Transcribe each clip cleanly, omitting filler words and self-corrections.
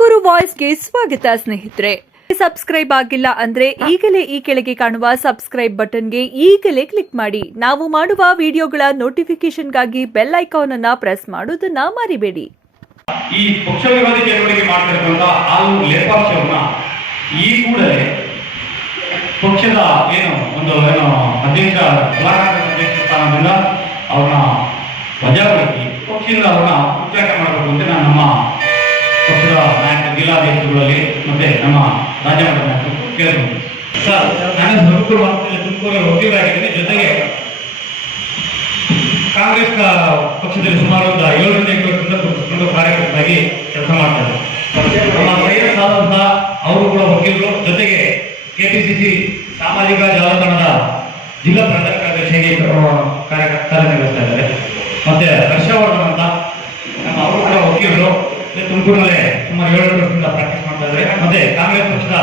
ತುಮಕೂರು ವಾಯ್ಸ್ಗೆ ಸ್ವಾಗತ ಸ್ನೇಹಿತರೆ. ಸಬ್ಸ್ಕ್ರೈಬ್ ಆಗಿಲ್ಲ ಅಂದ್ರೆ ಈಗಲೇ ಈ ಕೆಳಗೆ ಕಾಣುವ ಸಬ್ಸ್ಕ್ರೈಬ್ ಬಟನ್ಗೆ ಈಗಲೇ ಕ್ಲಿಕ್ ಮಾಡಿ. ನಾವು ಮಾಡುವ ವಿಡಿಯೋಗಳ ನೋಟಿಫಿಕೇಶನ್ಗಾಗಿ ಬೆಲ್ ಐಕಾನ್ ಅನ್ನ ಪ್ರೆಸ್ ಮಾಡೋದನ್ನ ಮರಿಬೇಡಿ. ಈ ಪಕ್ಷ ವಿರೋಧಿ ಚಟುವಟಿಕೆ ಮಾಡ್ತಿರ್ತಕ್ಕಂಥ ಆಲೂರು ಲೇಪಾಕ್ಷಿ ಅವ್ರನ್ನ ಈ ಕೂಡಲೇ ಪಕ್ಷದ ಅಧ್ಯಕ್ಷ ಅಧ್ಯಕ್ಷ ಸ್ಥಾನದಿಂದ ಅವ್ರನ್ನ ವಜಾಗೊಳಿಸಿ ಪಕ್ಷದಿಂದ ಅವ್ರನ್ನ ಉಚ್ಚಾಟನೆ ಮಾಡಬೇಕು ಅಂತ ನಾನು ನಮ್ಮ ಪಕ್ಷದ ನಾಯಕ ಜಿಲ್ಲಾಧ್ಯಕ್ಷರುಗಳಲ್ಲಿ ಮತ್ತೆ ನಮ್ಮ ರಾಜ್ಯ ಮಟ್ಟದ ನಾಯಕರು ಕೇಳಿದ್ರು. ಸರ್, ನಾನು ತುಮಕೂರು ವಕೀಲರಾಗಿದ್ದೀನಿ. ಜೊತೆಗೆ ಕಾಂಗ್ರೆಸ್ ಪಕ್ಷದಲ್ಲಿ ಸುಮಾರು 7 ವರ್ಷದಿಂದ ಕಾರ್ಯಕರ್ತರಾಗಿ ಕೆಲಸ ಮಾಡ್ತಾರೆ. ನಮ್ಮ ಸೈಯದ್ ಅವರು ಕೂಡ ವಕೀಲರು, ಜೊತೆಗೆ ಕೆಪಿಸಿಸಿ ಸಾಮಾಜಿಕ ಜಾಲತಾಣದ ಜಿಲ್ಲಾ ಪ್ರಧಾನ ಕಾರ್ಯದರ್ಶಿಯಾಗಿ ಕಾರ್ಯನಿರ್ವಹಿಸ್ತಾ ಇದ್ದಾರೆ. ಮತ್ತೆ ಹರ್ಷವರ್ಧನ್ ಅಂತ ಅವರು ಕೂಡ ವಕೀಲರು, ತುಮಕೂರಲ್ಲೇ ಸುಮಾರು 7 ವರ್ಷದಿಂದ ಪ್ರಾಕ್ಟೀಸ್ ಮಾಡ್ತಾ ಇದ್ದಾರೆ. ಮತ್ತೆ ಕಾಂಗ್ರೆಸ್ ಪಕ್ಷದ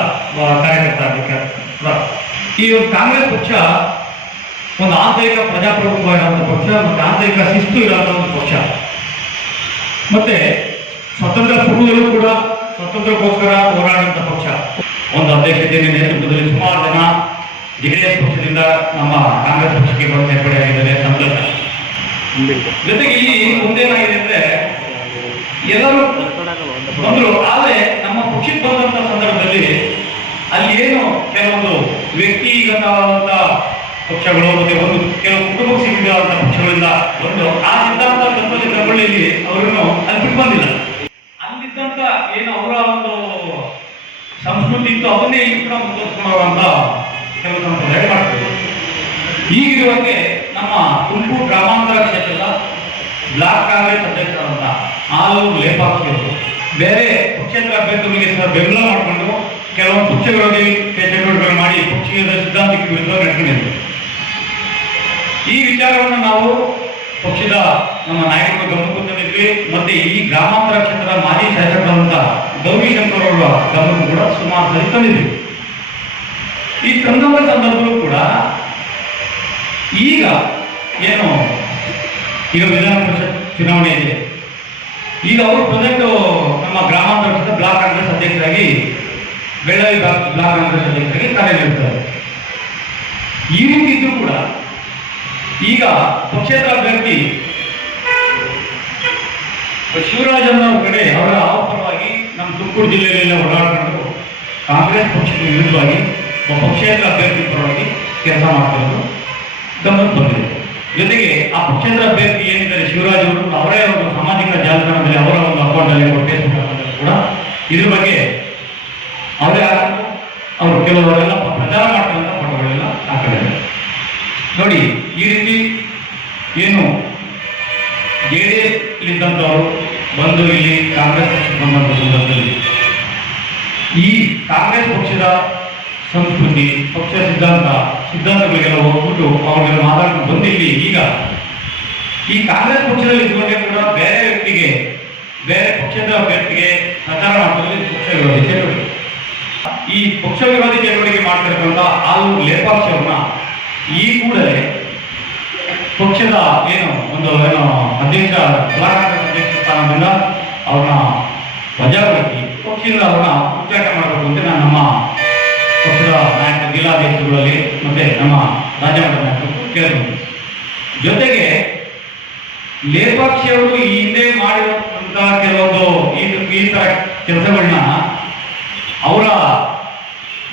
ಕಾರ್ಯಕರ್ತ. ಈ ಒಂದು ಕಾಂಗ್ರೆಸ್ ಪಕ್ಷ ಒಂದು ಆಂತರಿಕ ಪ್ರಜಾಪ್ರಭುತ್ವ ಇರುವಂತಹ ಪಕ್ಷ, ಮತ್ತೆ ಆಂತರಿಕ ಶಿಸ್ತು ಇರುವಂತಹ ಒಂದು ಪಕ್ಷ. ಮತ್ತೆ ಸ್ವತಂತ್ರ ಪೂರ್ವದಲ್ಲೂ ಕೂಡ ಸ್ವತಂತ್ರಕ್ಕೋಸ್ಕರ ಹೋರಾಡುವಂತಹ ಪಕ್ಷ. ಒಂದು ಅಧ್ಯಕ್ಷತೆಯ ನೇತೃತ್ವದಲ್ಲಿ ಸುಮಾರು ಜನ ಜೆಡಿಎಸ್ ಪಕ್ಷದಿಂದ ನಮ್ಮ ಕಾಂಗ್ರೆಸ್ ಪಕ್ಷಕ್ಕೆ ಬಂದು ಸೇರ್ಪಡೆಯಾಗಿದ್ದಾರೆ. ಸಂತೋಷ. ಜೊತೆಗೆ ಇಲ್ಲಿ ಮುಂದೇನಾಗಿದೆ ಅಂದ್ರೆ ಎಲ್ಲರೂ ಬಂದರು, ಆದರೆ ನಮ್ಮ ಪಕ್ಷಕ್ಕೆ ಬಂದಂತ ಸಂದರ್ಭದಲ್ಲಿ ಅಲ್ಲಿ ಏನು ಕೆಲವೊಂದು ವ್ಯಕ್ತಿಗತವಾದಂತ ಪಕ್ಷಗಳು ಮತ್ತೆ ಕೆಲವು ಕುಟುಂಬಕ್ಕೆ ಸಿಕ್ಕಿದಂತ ಪಕ್ಷಗಳಿಂದ ಆ ಸಿದ್ಧಾಂತ ತತ್ವದಲ್ಲಿ ಅವರನ್ನು ಅಲ್ಲಿ ಬಿಟ್ಟು ಬಂದಿಲ್ಲ. ಅಲ್ಲಿದ್ದಂತ ಏನು ಅವರ ಒಂದು ಸಂಸ್ಕೃತಿ ಇತ್ತು, ಅದನ್ನೇ ಇಲ್ಲಿ ಕೂಡ ಮುಂದುವರಿಸಿಕೊಳ್ಳುವಂತ ಕೆಲವು ಸಂಪ್ರದಾಯ ಮಾಡ್ತಾರೆ. ಹೀಗಿರುವಾಗೆ ನಮ್ಮ ತುಮಕೂರು ಗ್ರಾಮಾಂತರ ಕ್ಷೇತ್ರದ ಬ್ಲಾಕ್ ಕಾಂಗ್ರೆಸ್ ಅಧ್ಯಕ್ಷರಾದಂತ ಆಲೂರು ಲೇಪಾಕ್ಷಿ ಅವರು ಬೇರೆ ಪಕ್ಷೇತರ ಅಭ್ಯರ್ಥಿಗಳಿಗೆ ಬೆಂಬಲ ಮಾಡಿಕೊಂಡು ಕೆಲವೊಂದು ಪಕ್ಷ ವಿರೋಧಿ ಚಟುವಟಿಕೆಗಳು ಮಾಡಿ ಪಕ್ಷೀಯ ಸಿದ್ಧಾಂತಕ್ಕೆ ವಿರುದ್ಧವಾಗಿ ನಡ್ಕೊಂಡಿದ್ರು. ಈ ವಿಚಾರವನ್ನು ನಾವು ಪಕ್ಷದ ನಮ್ಮ ನಾಯಕರು ಗಮನಕ್ಕೆ ತಂದಿದ್ವಿ. ಮತ್ತೆ ಈ ಗ್ರಾಮಾಂತರ ಕ್ಷೇತ್ರದ ಮಾಜಿ ಶಾಸಕರಾದಂತ ಗೌರಿಶಂಕರ್ ಅವರ ಗಮನಕ್ಕೂ ಕೂಡ ಸುಮಾರು ಸರಿ ತಂದಿದ್ವಿ. ಈ ತಂದಂತ ಸಂದರ್ಭದಲ್ಲೂ ಕೂಡ ಈಗ ವಿಧಾನ ಪರಿಷತ್ ಚುನಾವಣೆ ಇದೆ. ಈಗ ಅವರು ಪ್ರೆಸೆಂಟ್ ನಮ್ಮ ಗ್ರಾಮಾಂತರ ಕ್ಷೇತ್ರ ಬ್ಲಾಕ್ ಕಾಂಗ್ರೆಸ್ ಅಧ್ಯಕ್ಷರಾಗಿ, ಬೆಳಗಾವಿ ಬ್ಲಾಕ್ ಕಾಂಗ್ರೆಸ್ ಅಧ್ಯಕ್ಷರಾಗಿ ಕಾರ್ಯನಿರ್ವಹಿಸ್ತಾರೆ. ಈ ರೀತಿ ಇದ್ರೂ ಕೂಡ ಈಗ ಪಕ್ಷೇತರ ಅಭ್ಯರ್ಥಿ ಶಿವರಾಜನ್ ಅವ್ರ ಕಡೆ ಅವರ ಪರವಾಗಿ ನಮ್ಮ ತುಮಕೂರು ಜಿಲ್ಲೆಯಲ್ಲೆಲ್ಲ ಓಡಾಡಿಕೊಂಡು ಕಾಂಗ್ರೆಸ್ ಪಕ್ಷದ ವಿರುದ್ಧವಾಗಿ ಪಕ್ಷೇತರ ಅಭ್ಯರ್ಥಿ ಪರವಾಗಿ ಕೆಲಸ ಮಾಡ್ತಿರೋದು ಗಮನಕ್ಕೆ ಬಂದಿದೆ. ಜೊತೆಗೆ ಆ ಪಕ್ಷೇತರ ಅಭ್ಯರ್ಥಿ ಏನಿದ್ದಾರೆ ಶಿವರಾಜ್ ಅವರು, ಅವರೇ ಒಂದು ಸಾಮಾಜಿಕ ಜಾಲತಾಣದಲ್ಲಿ ಅವರ ಒಂದು ಅಕೌಂಟಲ್ಲಿ ಫೇಸ್ಬುಕ್ ಅಕೌಂಟಲ್ಲಿ ಕೂಡ ಇದ್ರ ಬಗ್ಗೆ ಅವರೇ ಅವರು ಕೆಲವರೆಲ್ಲ ಪ್ರಚಾರ ಮಾಡ್ತಕ್ಕಂಥ ಫೋಟೋಗಳೆಲ್ಲ ಹಾಕಿದ್ದಾರೆ. ನೋಡಿ, ಈ ರೀತಿ ಏನು ಜೆಡಿಎಸ್ ಇದ್ದಂಥವರು ಬಂದು ಇಲ್ಲಿ ಕಾಂಗ್ರೆಸ್ ಪಕ್ಷಕ್ಕೆ ಬಂದಂಥ ಸಂದರ್ಭದಲ್ಲಿ ಈ ಕಾಂಗ್ರೆಸ್ ಪಕ್ಷದ ಸಂಸ್ಕೃತಿ, ಪಕ್ಷ ಸಿದ್ಧಾಂತಗಳಿಗೆಲ್ಲ ಹೋಗ್ಬಿಟ್ಟು ಅವ್ರಿಗೆಲ್ಲ ಮಾತಾಡ್ಕೊಂಡು ಬಂದು ಇಲ್ಲಿ ಈಗ ಈ ಕಾಂಗ್ರೆಸ್ ಪಕ್ಷದಲ್ಲಿ ಇದ್ಕೊಂಡೇ ಕೂಡ ಬೇರೆ ವ್ಯಕ್ತಿಗೆ, ಬೇರೆ ಪಕ್ಷದ ಅಭ್ಯರ್ಥಿಗೆ ಪ್ರಚಾರ ಮಾಡ್ತಾರೆ ಪಕ್ಷ ವಿರೋಧಿ ಚಟುವಟಿಕೆ. ಈ ಪಕ್ಷ ವಿರೋಧಿ ಚಟುವಟಿಕೆ ಮಾಡ್ತಿರ್ತಕ್ಕಂಥ ಆಲೂರು ಲೇಪಾಕ್ಷಿ ಅವ್ರನ್ನ ಈ ಕೂಡಲೇ ಪಕ್ಷದ ಅಧ್ಯಕ್ಷ ಅಧ್ಯಕ್ಷ ಸ್ಥಾನದಿಂದ ಅವ್ರನ್ನ ವಜಾಗೊಳಿಸಿ ಪಕ್ಷದಿಂದ ಅವ್ರನ್ನ ಉಚ್ಚಾಟನೆ ಮಾಡಬೇಕು ಅಂತ ನಾನು ನಮ್ಮ ಪಕ್ಷದ ನಾಯಕ ಜಿಲ್ಲಾಧ್ಯಕ್ಷರುಗಳಲ್ಲಿ ಮತ್ತೆ ನಮ್ಮ ರಾಜ್ಯ ಮಟ್ಟದ ನಾಯಕರು ಕೇಳಿದ್ರು. ಜೊತೆಗೆ ಲೇಪಾಕ್ಷಿ ಅವರು ಈ ಹಿಂದೆ ಮಾಡಿರುವಂತಹ ಕೆಲವೊಂದು ಈ ತರ ಕೆಲಸಗಳನ್ನ ಅವರ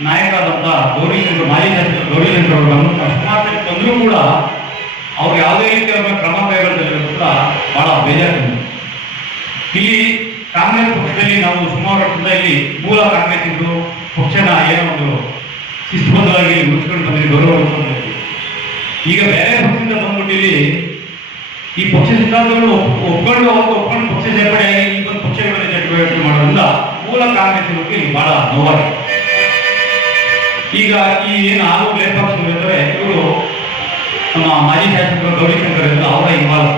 ನಾಯಕರಾದಂಥ ಗೌರಿಶಂಕರ್, ಮಾಜಿ ಶಾಸಕ ಗೌರಿಶಂಕರ್ ಅವರು ಸುಮಾರು ತಂದರೂ ಕೂಡ ಅವ್ರು ಯಾವುದೇ ರೀತಿಯ ಕ್ರಮ ಕೈಗೊಳ್ಳದಿದ್ರು ಕೂಡ ಬಹಳ ಬೇಜಾರಿದೆ. ಇಲ್ಲಿ ಕಾಂಗ್ರೆಸ್ ಪಕ್ಷದಲ್ಲಿ ನಾವು ಸುಮಾರು ವರ್ಷದಿಂದ ಇಲ್ಲಿ ಮೂಲ ಕಾಂಗ್ರೆಸ್ ಇದ್ದು ಪಕ್ಷನ ಏನೋ ಒಂದು ಶಿಸ್ತುಬದ್ಧವಾಗಿ ಮುಗಿಸ್ಕೊಂಡು ಬಂದಿರಿ, ಗೌರವ ಬಂದಿರಿ. ಈಗ ಬೇರೆ ಪಕ್ಷದಿಂದ ಬಂದ್ಬಿಟ್ಟು ಇಲ್ಲಿ ಈ ಪಕ್ಷ ಸಿದ್ಧಾಂತಗಳು ಒಪ್ಕೊಂಡು ಪಕ್ಷ ಸೇರ್ಪಡೆಯಾಗಿ ಈ ಒಂದು ಪಕ್ಷಗಳಲ್ಲಿ ಚಟುವಟಿಕೆ ಮಾಡೋದ್ರಿಂದ ಮೂಲ ಕಾಂಗ್ರೆಸ್ ಇಲ್ಲಿ ಬಹಳ ನೋವಾಗಿದೆ. ಈಗ ಈ ಏನು ಆಲೂರು ಲೇಪಾಕ್ಷಿ ಇರ್ತಾರೆ, ಇವರು ನಮ್ಮ ಮಾಜಿ ಶಾಸಕರು ಗೌರಿಶಂಕರ್ ಇದ್ರು, ಅವರ ಇನ್ವಾಲ್ವ್.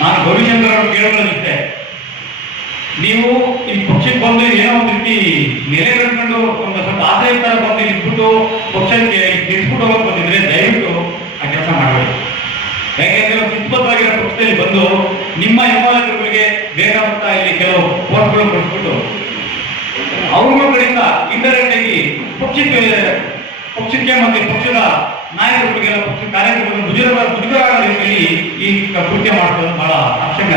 ನಾನು ಗೌರಿಶಂಕರ್ ಅವರು ಕೇಳೋದಿಷ್ಟೇ, ನೀವು ಈ ಪಕ್ಷಕ್ಕೆ ಬಂದು ಏನೋ ಒಂದು ರೀತಿ ನೆಲೆ ಕಟ್ಕೊಂಡು ಒಂದು ಸ್ವಲ್ಪ ಆದಾಯ ತರ ಬಂದು ಇಟ್ಬಿಟ್ಟು ಪಕ್ಷಕ್ಕೆ ತಿರ್ಸ್ಬಿಟ್ಟು ಹೋಗಕ್ಕೆ ಬಂದಿದ್ರೆ ದಯವಿಟ್ಟು ಆ ಕೆಲಸ ಮಾಡಬೇಡಿ. ಯಾಕೆಂದ್ರೆ ಶಿಸ್ತುಬದ್ಧವಾಗಿರೋ ಪಕ್ಷದಲ್ಲಿ ಬಂದು ನಿಮ್ಮ ಯುವಕರಿಗೆ ಬೇಕಾದಂತ ಇಲ್ಲಿ ಕೆಲವು ಪೋಸ್ಟ್ಗಳು ಕೊಟ್ಬಿಟ್ಟು ಅವ್ರಗಳ ಕಡೆಯಿಂದ ಇಂಡೈರೆಕ್ಟ್ ಆಗಿ ಪಕ್ಷಕ್ಕೆ ಮತ್ತೆ ಪಕ್ಷದ ನಾಯಕರುಗಳಿಗೆಲ್ಲ ಪಕ್ಷ ಕಾರ್ಯಕರ್ತರು ಮುಜುಗರ ರೀತಿಯಲ್ಲಿ ಈ ಕೃತ್ಯ ಮಾಡ್ತಾರೆ. ಬಹಳ ಆಕ್ಷೇಪ